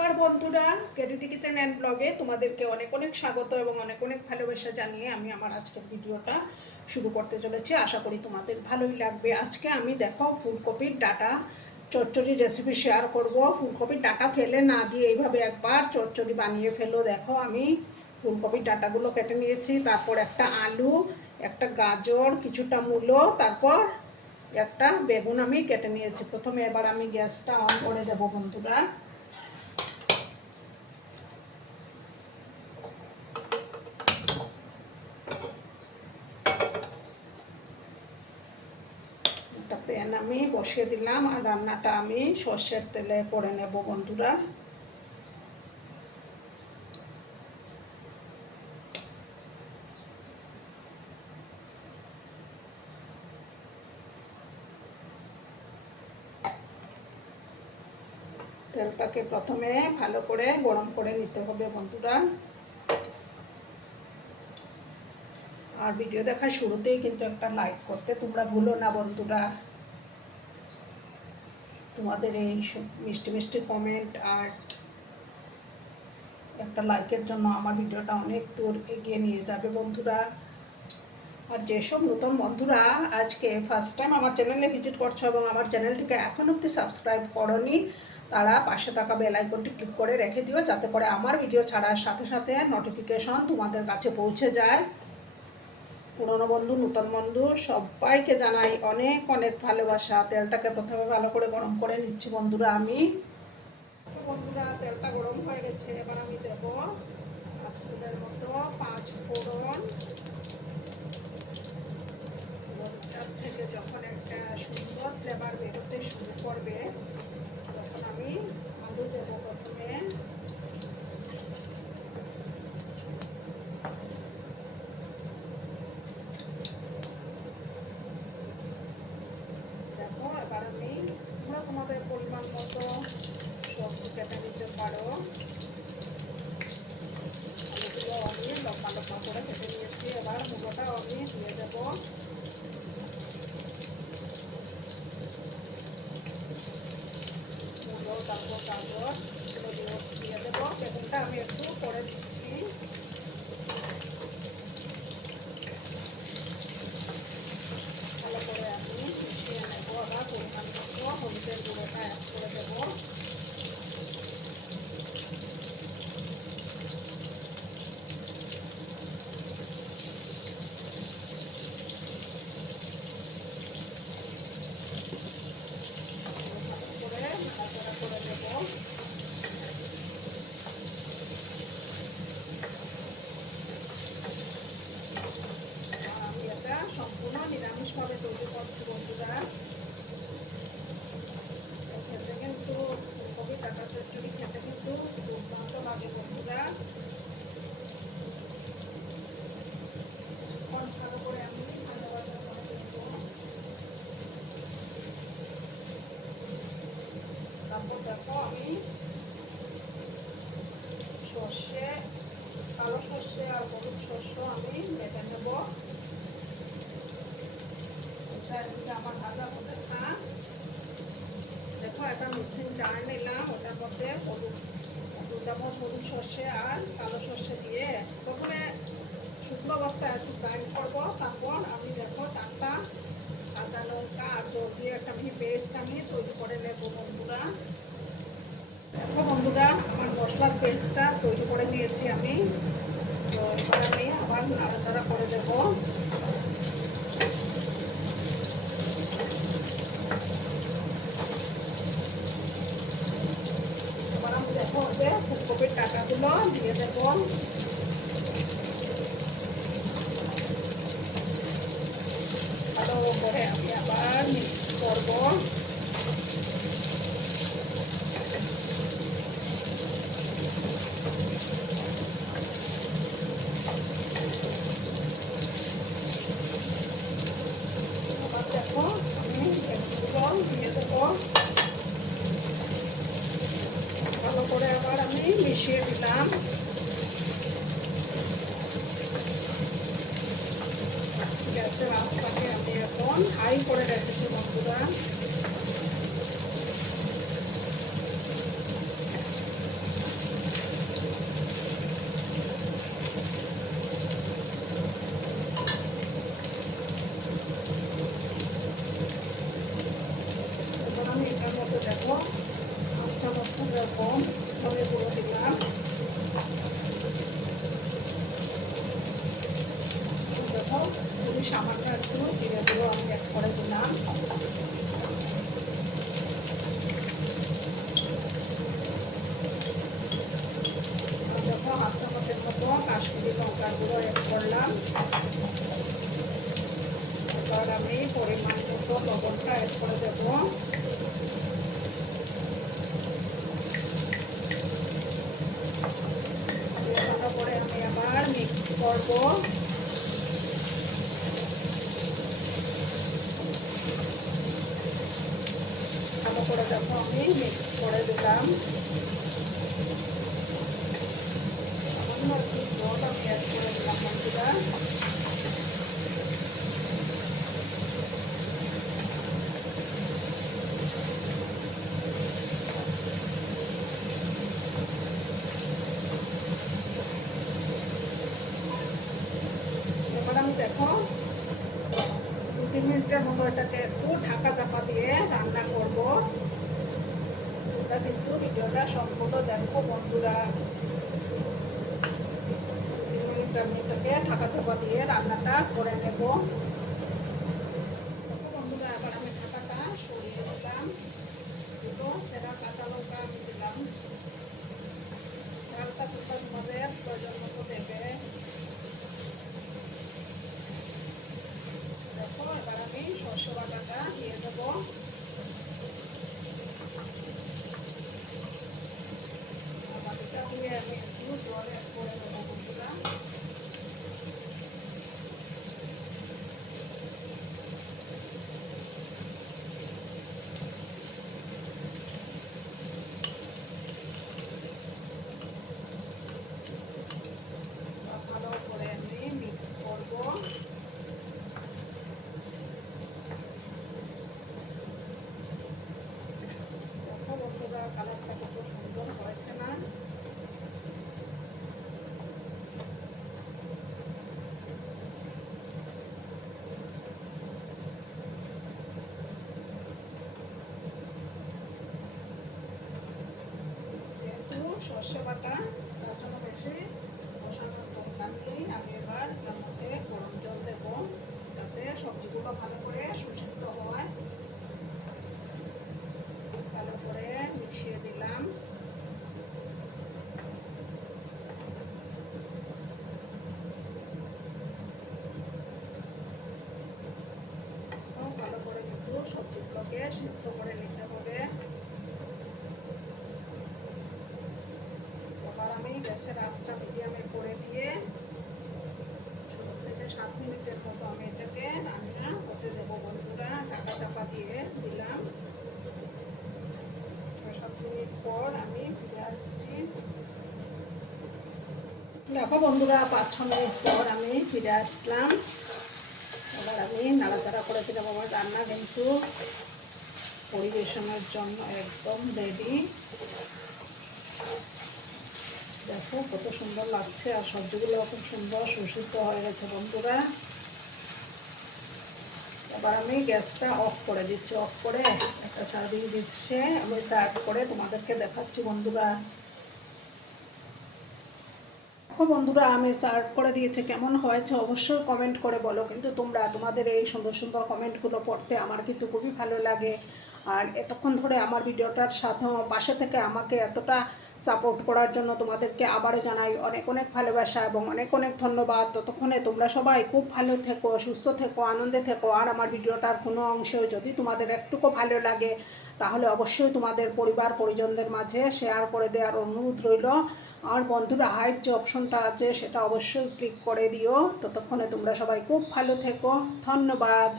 নমস্কার বন্ধুরা, কেডিটি kitchen and ব্লগে তোমাদেরকে অনেক অনেক স্বাগত এবং অনেক অনেক ভালোবাসা জানিয়ে আমি আমার আজকের ভিডিওটা শুরু করতে চলেছি। আশা করি তোমাদের ভালোই লাগবে। আজকে আমি দেখো ফুলকপির ডাঁটা চচ্চড়ি রেসিপি শেয়ার করব। ফুলকপির ডাঁটা ফেলে না দিয়ে এইভাবে একবার চচ্চড়ি বানিয়ে ফেলো। দেখো আমি ফুলকপির ডাঁটাগুলো কেটে নিয়েছি, তারপর একটা আলু, একটা গাজর, কিছুটা মূলো, তারপর একটা বেগুন আমি কেটে নিয়েছি। প্রথমে এবার আমি গ্যাসটা অন করে দেবো বন্ধুরা। একটা প্যান আমি বসিয়ে দিলাম আর রান্নাটা আমি সর্ষের তেলে করে নেব বন্ধুরা। তেলটাকে প্রথমে ভালো করে গরম করে নিতে হবে বন্ধুরা। আর ভিডিও দেখার শুরুতেই কিন্তু একটা লাইক করতে তোমরা ভুলো না বন্ধুরা। তোমাদের এই মিষ্টি মিষ্টি কমেন্ট আর একটা লাইকের জন্য আমার ভিডিওটা অনেক দূর এগিয়ে নিয়ে যাবে বন্ধুরা। আর যেসব নতুন বন্ধুরা আজকে ফার্স্ট টাইম আমার চ্যানেলে ভিজিট করছো এবং আমার চ্যানেলটিকে এখন অবধি সাবস্ক্রাইব করোনি, তারা পাশে থাকা বেল আইকনটি ক্লিক করে রেখে দিও, যাতে করে আমার ভিডিও ছাড়ার সাথে সাথে নোটিফিকেশন তোমাদের কাছে পৌঁছে যায়। পুরনো বন্ধু, নতুন বন্ধু সবাইকে জানাই অনেক অনেক ভালোবাসা। তেলটাকে প্রথমে ভালো করে গরম করে নিচ্ছি বন্ধুরা আমি। বন্ধুরা তেলটা গরম হয়ে গেছে, এবার আমি দেবো ফুলের মতো 5 ফোড়ন। থেকে যখন একটা সুন্দর ফ্লেভার বেরোতে শুরু করবে তখন আমি আলু দেবো প্রথমে। দেখো এবার আমি, তোমরা তোমাদের পরিমাণ মতো সবজি কেটে নিতে পারো। আলুগুলো আমি লম্বা লম্বা করে কেটে নিয়েছি। এবার মূলোটাও আমি দিয়ে দেবো। তারপর গাজর দিয়ে দেবো। বেগুনটা আমি একটু করে দিচ্ছি। ভালো করে আমি মিশিয়ে নেবো। আবার পরিমাণ মতো হলুদের গুঁড়োটা অ্যাড করে দেবো। করে দেবো। আমি এটা সম্পূর্ণ নিরামিষভাবে তৈরি করছি বন্ধুরা। খেতে কিন্তু ফুলকপি ডাঁটা চচ্চড়ি খেতে কিন্তু দুর্দান্ত লাগে বন্ধুরা। ভালো করে আমি ভাজা ভাজা করে দেবো। তারপর দেখো আমি সর্ষে, কালো সর্ষে আর হলুদ শস্য আমি বেটে নেব। এদিকে আমার ভাজা হতে থাক। দেখো একটা মিক্সিং জার নিলাম, ওটার মধ্যে হলুদ 2 চামচ হলুদ সর্ষে আর কালো সর্ষে দিয়ে প্রথমে শুকনো অবস্থায় একটু গ্রাইন্ড করবো। তারপর আমি দেখো 4টা কাঁচা লঙ্কা আর জল দিয়ে একটা পেস্ট আমি তৈরি করে নেবো বন্ধুরা। দেখো বন্ধুরা আমার মশলার পেস্টটা তৈরি করে নিয়েছি আমি। তো এবার আমি আবার নাড়াচাড়া করে দেবো। এবার আমি দেখো যে ফুলকপির ডাঁটাগুলো দিয়ে দেবো। ভালো করে আমি আবার মিক্স করবো। আবার দেখো আমি এগুলো দিয়ে দেবো। ভালো করে আবার আমি মিশিয়ে দিলাম। গ্যাসের আঁচটাকে আমি এখন হাই করে রেখেছি বন্ধুরা। এরকম ধনে গুঁড়ো দিলাম, দেখো খুবই সামান্য একটু জিরে গুঁড়ো আমি অ্যাড করে দিলাম। দেখো হাফ চামচের মতো কাশ্মীরি লঙ্কার গুঁড়ো অ্যাড করলাম। এবার আমি পরিমাণ মতো লবণটা অ্যাড করে দেবো। পরে আমি আবার মিক্স করবো। ভালো করে দেখো আমি মিক্স করে দিলাম। সামান্য একটু জল আমি অ্যাড করে দিলাম বন্ধুরা। এবার আমি দেখো 2-3 মিনিটের মতো এটাকে একটু ঢাকা চাপা দিয়ে রান্না করব। তোমরা কিন্তু ভিডিওটা সম্পূর্ণ দেখো বন্ধুরা। 2-3 মিনিট আমি এটাকে ঢাকা চাপা দিয়ে রান্নাটা করে নেব। বন্ধুরা এবার আমি ঢাকাটা সরিয়ে দিলাম। দুটো সেরা কাঁচা লঙ্কা আমি দিলাম। হালকা ফুলকা তোমাদের প্রয়োজন মতো দেবে। দেখো এবার আমি সরষে বাটাটা দিয়ে দেবো। বাটিটা ধুয়ে আমি একটু জল অ্যাড করে দেবো বন্ধুরা। ভালো করে আমি মিক্স করবো। দেখো বন্ধুরা কালারটা কত সুন্দর হয়েছে না? যেহেতু সর্ষে বাটা তার জন্য বেশি বসানোর দরকার নেই। আমি এবার তার মধ্যে গরম জল দেবো যাতে সবজিগুলো ভালো করে সুসিদ্ধ হয়। ভালো করে মিশিয়ে দিলাম। ভালো করে কিন্তু সবজিগুলোকে সিদ্ধ করে নিতে হবে। এবার আমি গ্যাসের আঁচটা মিডিয়ামে করে দিয়ে 6 থেকে 7 মিনিটের মতো আমি এটাকে রান্না হতে দেবো বন্ধুরা। ঢাকা চাপা দিয়ে দিলাম। 6-7 মিনিট পর আমি ফিরে আসছি। দেখো বন্ধুরা 5-6 মিনিট পর আমি ফিরে আসলাম। এবার আমি নাড়াচাড়া করে দিলাম। আমার রান্না কিন্তু পরিবেশনের জন্য একদম রেডি। দেখো কত সুন্দর লাগছে আর সবজিগুলো খুব সুন্দর সুসিদ্ধ হয়ে গেছে বন্ধুরা। এবার আমি গ্যাসটা অফ করে দিচ্ছি। অফ করে একটা সার্ভিং ডিশে আমি সার্ভ করে তোমাদেরকে দেখাচ্ছি বন্ধুরা। দেখো বন্ধুরা আমি সার্ভ করে দিয়েছি। কেমন হয়েছে অবশ্যই কমেন্ট করে বলো। কিন্তু তোমরা তোমাদের এই সুন্দর সুন্দর কমেন্টগুলো পড়তে আমার কিন্তু খুবই ভালো লাগে। আর এতক্ষণ ধরে আমার ভিডিওটার সাথে পাশে থেকে আমাকে এতটা সাপোর্ট করার জন্য তোমাদেরকে আবারও জানাই অনেক অনেক ভালোবাসা এবং অনেক অনেক ধন্যবাদ। ততক্ষণে তোমরা সবাই খুব ভালো থেকো, সুস্থ থেকো, আনন্দে থেকো। আর আমার ভিডিওটার কোনো অংশেও যদি তোমাদের একটুকু ভালো লাগে তাহলে অবশ্যই তোমাদের পরিবার পরিজনদের মাঝে শেয়ার করে দেওয়ার অনুরোধ রইল। আর বন্ধুরা হাইট যে অপশনটা আছে সেটা অবশ্যই ক্লিক করে দিও। ততক্ষণে তোমরা সবাই খুব ভালো থেকো। ধন্যবাদ।